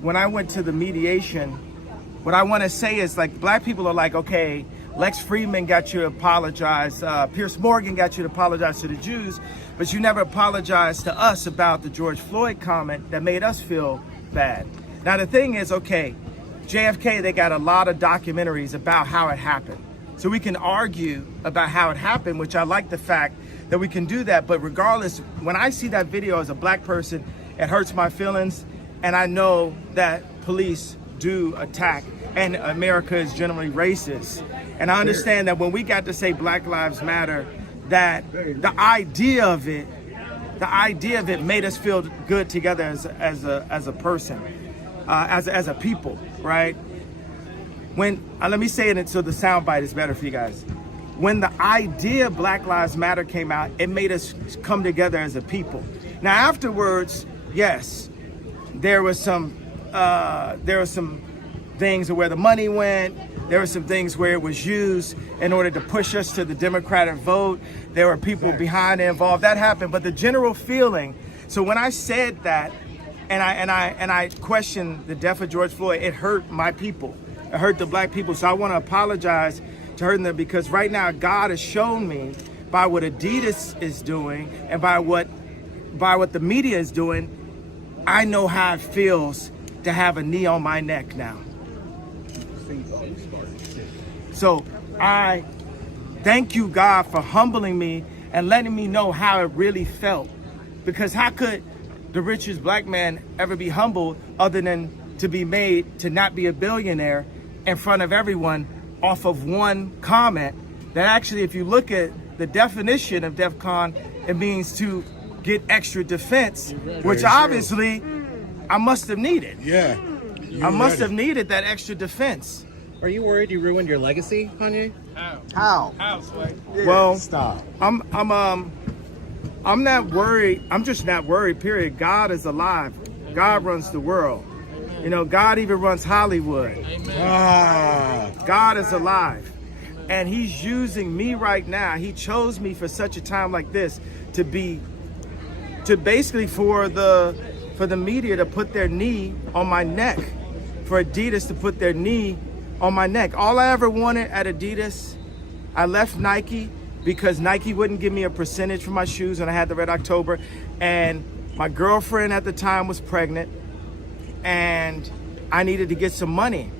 when I went to the mediation, what I want to say is, like, black people are like, okay, Lex Friedman got you to apologize, Pierce Morgan got you to apologize to the Jews, but you never apologized to us about the George Floyd comment that made us feel bad. Now the thing is, okay, JFK, they got a lot of documentaries about how it happened. So we can argue about how it happened, which I like the fact that we can do that. But regardless, when I see that video as a black person, it hurts my feelings. And I know that police do attack, and America is generally racist. And I understand that when we got to say Black Lives Matter, that the idea of it made us feel good together as a person, as a people, right? When let me say it so the soundbite is better for you guys. When the idea Black Lives Matter came out, it made us come together as a people. Now afterwards, yes, there was some things where the money went. There were some things where it was used in order to push us to the Democratic vote. There were people behind it involved. That happened, but the general feeling. So when I said that, and I questioned the death of George Floyd, it hurt my people. It hurt the black people. So I want to apologize to hurting them, because right now God has shown me by what Adidas is doing and by what the media is doing, I know how it feels to have a knee on my neck now. So I thank you, God, for humbling me and letting me know how it really felt. Because how could the richest black man ever be humbled other than to be made to not be a billionaire in front of everyone off of one comment that actually, if you look at the definition of DEF CON, it means to get extra defense, which obviously I must have needed. Yeah. I must have needed that extra defense. Are you worried you ruined your legacy, Kanye? How? How, Sway? Well, stop. I'm not worried. I'm just not worried, period. God is alive. God runs the world. You know, God even runs Hollywood. God is alive. And he's using me right now. He chose me for such a time like this to basically for the media to put their knee on my neck, for Adidas to put their knee on my neck. All I ever wanted at Adidas, I left Nike because Nike wouldn't give me a percentage for my shoes when I had the Red October. And my girlfriend at the time was pregnant, and I needed to get some money.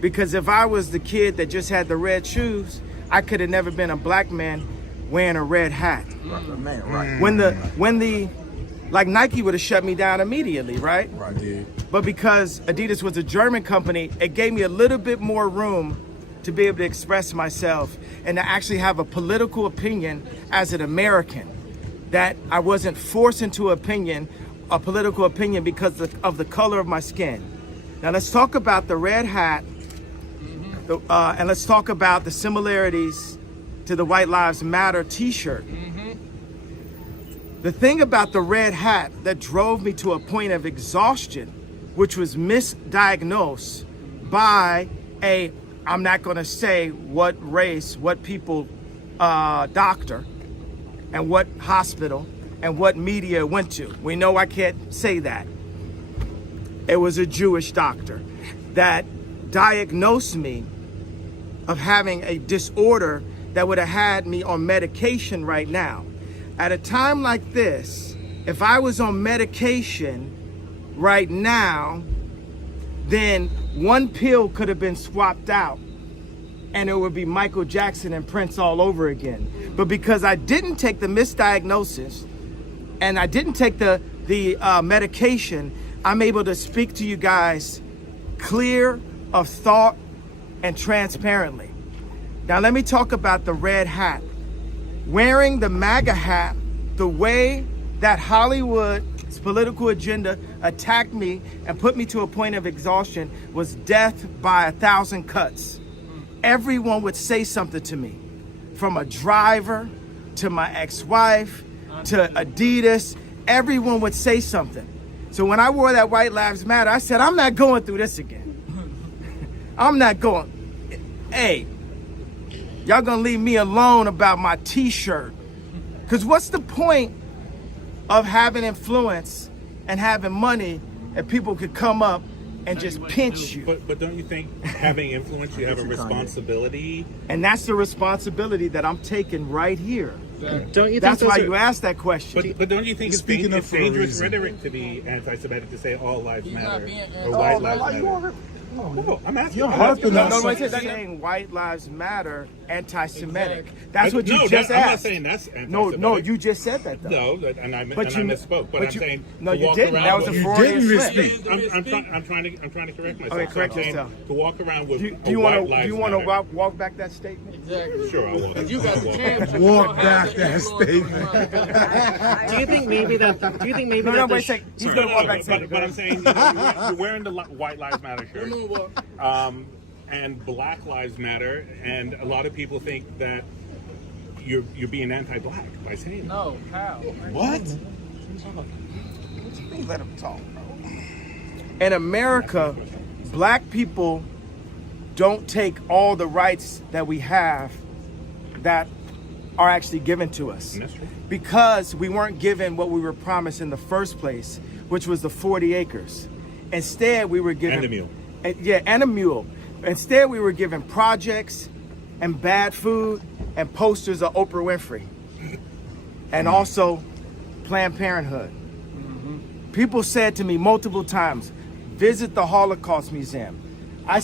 Because if I was the kid that just had the red shoes, I could have never been a black man wearing a red hat. Right. When like Nike would have shut me down immediately, right? Right. But because Adidas was a German company, it gave me a little bit more room to be able to express myself and to actually have a political opinion as an American, that I wasn't forced into a political opinion because of the color of my skin. Now let's talk about the red hat, and let's talk about the similarities to the White Lives Matter t-shirt. The thing about the red hat that drove me to a point of exhaustion, which was misdiagnosed by I'm not gonna say what race, what people, doctor, and what hospital, and what media went to. We know I can't say that. It was a Jewish doctor that diagnosed me of having a disorder that would have had me on medication right now. At a time like this, if I was on medication right now, then one pill could have been swapped out and it would be Michael Jackson and Prince all over again. But because I didn't take the misdiagnosis and I didn't take the medication, I'm able to speak to you guys clear of thought and transparently. Now let me talk about the red hat. Wearing the MAGA hat, the way that Hollywood's political agenda attacked me and put me to a point of exhaustion was death by 1,000 cuts. Everyone would say something to me, from a driver to my ex-wife to Adidas. Everyone would say something. So when I wore that White Lives Matter, I said, I'm not going through this again. I'm not going. Hey, y'all gonna leave me alone about my t-shirt. Because what's the point of having influence and having money if people could come up and just pinch you. But don't you think having influence, you have a responsibility? And that's the responsibility that I'm taking right here. Don't you think That's why those you asked that question. But don't you think it's Speaking up for a dangerous reason. rhetoric to be anti-Semitic, to say all lives matter or white lives matter? No, I'm asking. You're I'm harping asking. on No, something. I'm saying white lives matter, anti-Semitic. That's what you No, just I'm not asked. saying that's anti-Semitic. No, you just said that though. No, and I But misspoke. But I'm you, saying no, to you walk didn't. around That was a with- You Freudian didn't slip. misspeak. I'm trying to correct myself. Okay, correct I'm saying yourself. To walk around with Do you white want lives to matter. walk back that statement? Sure, I will. You got the chance. Walk back that statement. Do you think maybe that? Do you think maybe No, that? wait a second. He's gonna walk back. But I'm saying you're wearing the White Lives Matter shirt, and Black Lives Matter, and a lot of people think that you're being anti-black by saying that. No, how? What? Let him talk, bro. In America, black people don't take all the rights that we have that are actually given to us. And that's true. Because we weren't given what we were promised in the first place, which was the 40 acres. Instead, we were given... And a mule. And a mule. Instead, we were given projects and bad food and posters of Oprah Winfrey. And also Planned Parenthood. People said to me multiple times, visit the Holocaust Museum. I